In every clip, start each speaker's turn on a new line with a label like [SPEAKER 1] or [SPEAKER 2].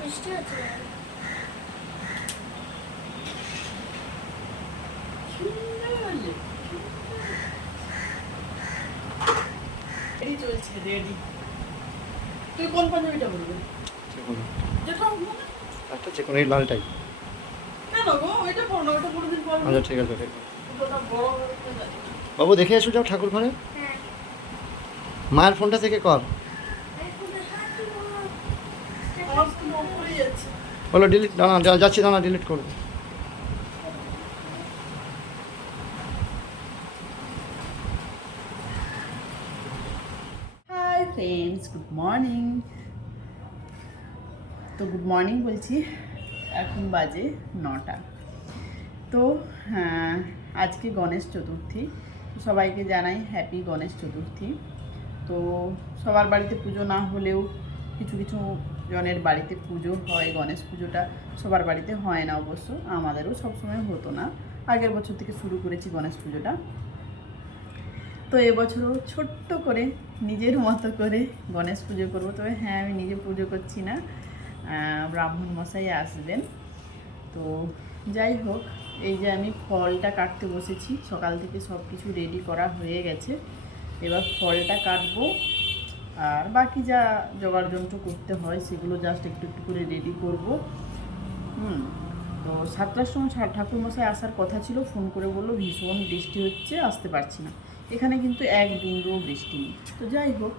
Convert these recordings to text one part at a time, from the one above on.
[SPEAKER 1] বৃষ্টি হচ্ছে না।
[SPEAKER 2] রেডি চলছে রেডি তুই কোন পাঞ্জাবিটা বলবি যেটা হোক না।
[SPEAKER 3] একটা যে কোনো এই লালটাই
[SPEAKER 2] কেন গো ওইটা পড়ো না ওইটা পরে দিন
[SPEAKER 3] আচ্ছা ঠিক আছে ঠিক আছে।
[SPEAKER 2] ওটা বড় যাচ্ছে।
[SPEAKER 3] বাবু দেখে এসো যাও ঠাকুর ঘরে
[SPEAKER 1] হ্যাঁ।
[SPEAKER 3] মায়ের ফোনটা থেকে কর বলো ডিলিট দাঁড়া যাচ্ছি দাঁড়া ডিলিট করব।
[SPEAKER 2] হাই ফ্রেন্ডস গুড মর্নিং তো গুড মর্নিং বলছি এখন বাজে নটা। তো হ্যাঁ, আজকে গণেশ চতুর্থী। সবাইকে জানাই হ্যাপি গণেশ চতুর্থী। তো সবার বাড়িতে পুজো না হলেও কিছু কিছু জনের বাড়িতে পুজো হয়, গণেশ পুজোটা সবার বাড়িতে হয় না অবশ্য, আমাদেরও সবসময় হতো না। আগের বছর থেকে শুরু করেছি গণেশ পুজোটা। তো এবছরও ছোট্ট করে, নিজের মতো করে গণেশ পুজো করব। তবে হ্যাঁ আমি নিজে পুজো করছি না ব্রাহ্মণ মশাই আসবেন। তো যাই হোক, এই যে আমি ফলটা কাটতে বসেছি, সকাল থেকে সব কিছু রেডি করা হয়ে গেছে। এবার ফলটা কাটবো। আর বাকি যা জোগাড় যন্ত্র করতে হয়, সেগুলো জাস্ট একটু একটু করে রেডি করব। হুম, তো সাতটার সময় ঠাকুরমশাই আসার কথা ছিল ফোন করে বলল, ভীষণ বৃষ্টি হচ্ছে, আসতে পারছি না। এখানে কিন্তু এক বিন্দুও বৃষ্টি নেই। তো যাই হোক,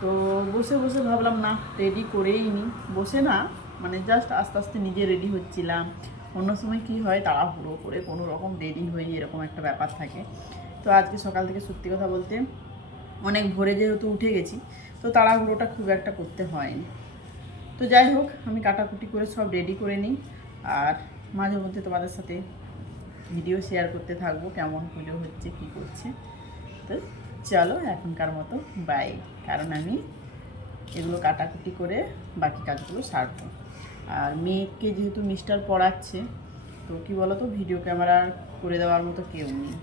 [SPEAKER 2] তো বসে বসে ভাবলাম, না রেডি করেই নি। বসে না মানে জাস্ট আস্তে আস্তে নিজে রেডি হচ্ছিলাম। অন্য সময় কি হয়, তাড়াহুড়ো করে কোনো রকম রেডি হয়ে এরকম একটা ব্যাপার থাকে। তো আজকে সকাল থেকে সত্যি কথা বলতে অনেক ভোরে যেহেতু উঠে গেছি, তো তাড়াহুড়োটা খুব একটা করতে হয়নি। তো যাই হোক, আমি কাটাকুটি করে সব রেডি করে নিই আর মাঝে মধ্যে তোমাদের সাথে ভিডিও শেয়ার করতে থাকব কেমন পুজো হচ্ছে, কি করছে। তো চলো এখনকার মতো বাই কারণ আমি এগুলো কাটাকুটি করে বাকি কাজগুলো সারবো। আর মেয়েকে যেহেতু মিস্টার পড়াচ্ছে, তো কি বলো তো ভিডিও ক্যামেরা করে দেওয়ার মতো কেউ নেই।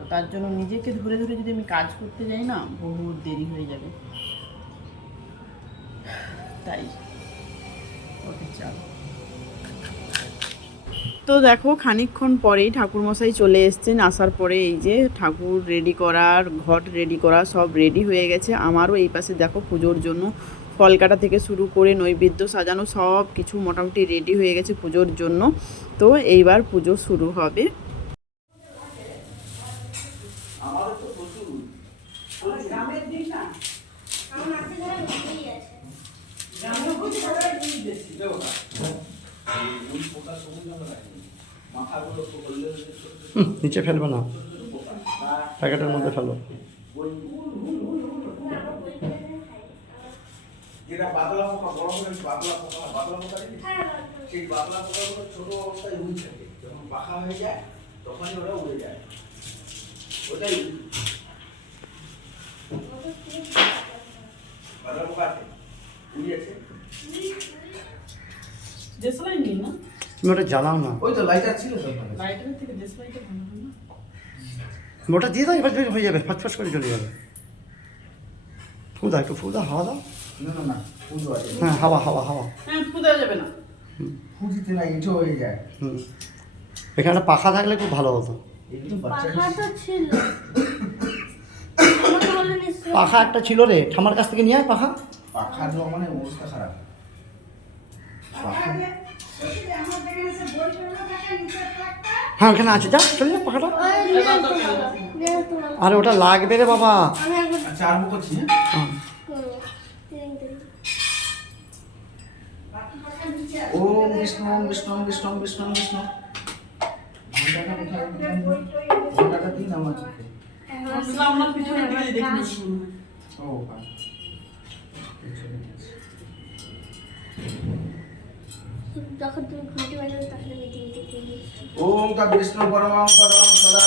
[SPEAKER 2] তো তার জন্য নিজেকে ধরে ধরে যদি আমি কাজ করতে যাই না, বহুত দেরি হয়ে যাবে। তাই ওকে চলো। তো দেখো, খানিকক্ষণ পরেই ঠাকুরমশাই চলে এসছেন। আসার পরে এই যে ঠাকুর রেডি করার, ঘট রেডি করা, সব রেডি হয়ে গেছে। আমারও এই পাশে দেখো পুজোর জন্য ফল কাটা থেকে শুরু করে নৈবেদ্য সাজানো সব কিছু মোটামুটি রেডি হয়ে গেছে পুজোর জন্য। তো এইবার পুজো শুরু হবে
[SPEAKER 1] আমার মাথায় ধরে ঘুমিয়ে আছে।
[SPEAKER 3] হুম, নিচে ফেলবে না প্যাকেটের মধ্যে ফেলো
[SPEAKER 4] যেটা বাদলা পোকা বড় করে বাদলা পোকা বাদলা পোকা
[SPEAKER 1] হ্যাঁ,
[SPEAKER 4] সেই বাদলা পোকাগুলো ছোট অবস্থায় উড়ে থাকে যখন পাখা হয়ে যায় তখনই ওরা উড়ে যায় ওটাই বাদলা পোকা আছে উড়ি আছে
[SPEAKER 2] দেশলাই নিন না।
[SPEAKER 3] তুমি ওটা জ্বালাও না।
[SPEAKER 4] ওই তো লাইটার ছিল তো
[SPEAKER 2] লাইটারের থেকে দেশলাইটা ভালো না।
[SPEAKER 3] ওটা দিয়ে দাও এবার হয়ে যাবে ফাঁস করে চলে যাবে। ফু দাও একটু ফু দাও হাওয়া দাও।
[SPEAKER 4] না না না
[SPEAKER 3] হ্যাঁ হাওয়া হাওয়া হাওয়া।
[SPEAKER 2] হ্যাঁ ফু যাবে না।
[SPEAKER 4] পুজিতে না এঁটো হয়ে যায়।
[SPEAKER 3] হুম। এখানে একটা পাখা থাকলে খুব ভালো হতো।
[SPEAKER 1] পাখা
[SPEAKER 3] একটা ছিল রে ঠামার কাছ থেকে নিয়ে আয় পাখা।
[SPEAKER 4] পাখা মানে অবস্থা খারাপ। পাখা
[SPEAKER 3] হ্যাঁ ওখানে আছে যা চলে যা পাখাটা। আরে ওটা লাগবে রে বাবা
[SPEAKER 4] আচ্ছা
[SPEAKER 3] হ্যাঁ।
[SPEAKER 1] দিন।
[SPEAKER 4] ওম বিষ্ণু ওম বিষ্ণু ওম বিষ্ণু ওম বিষ্ণু ওম বিষ্ণু ঘন্টাটা কোথায় ঘন্টাটা দিন
[SPEAKER 2] নিচ্ছি
[SPEAKER 4] ও
[SPEAKER 1] যখন তুমি ঘুমটি বাজাবে তখন আমি তিন তিন তিন দিন।
[SPEAKER 4] ওম তৎ বিষ্ণু পরমং পরমং সদা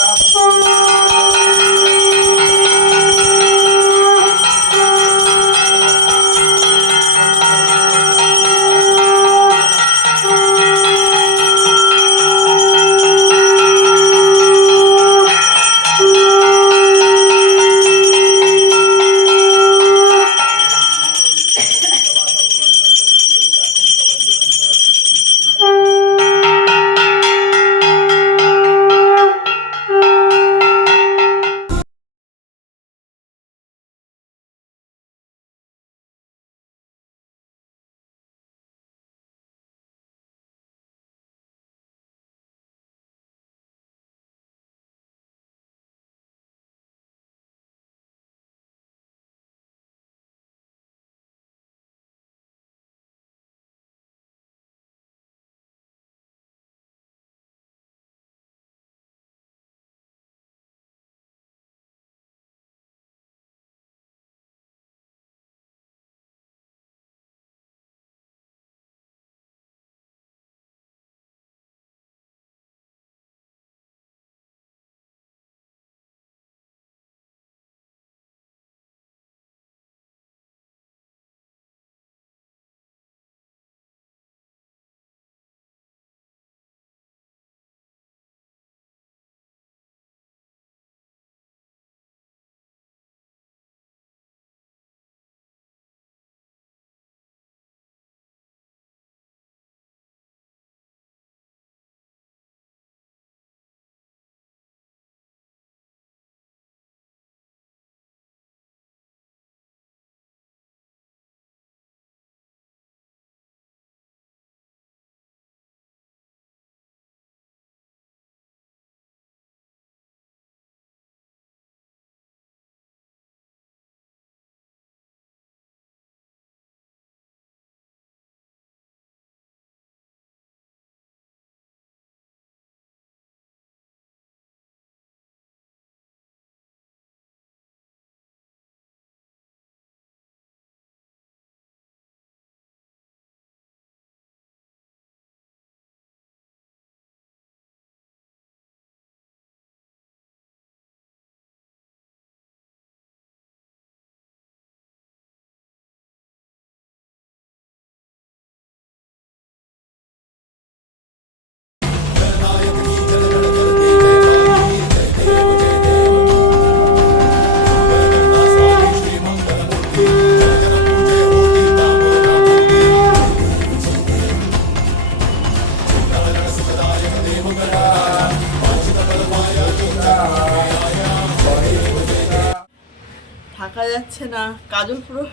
[SPEAKER 2] দেখা যাচ্ছে না। কাজল পুরো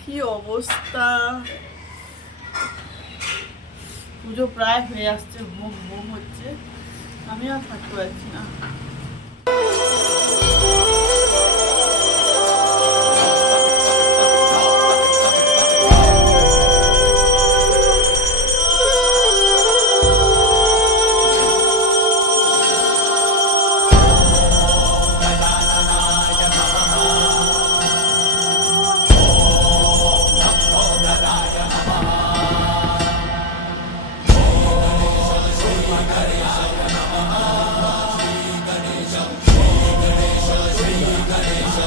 [SPEAKER 2] কি অবস্থা? পুজো প্রায় হয়ে আসছে হোম হোম হচ্ছে। আমি আর থাকতে পারছি না।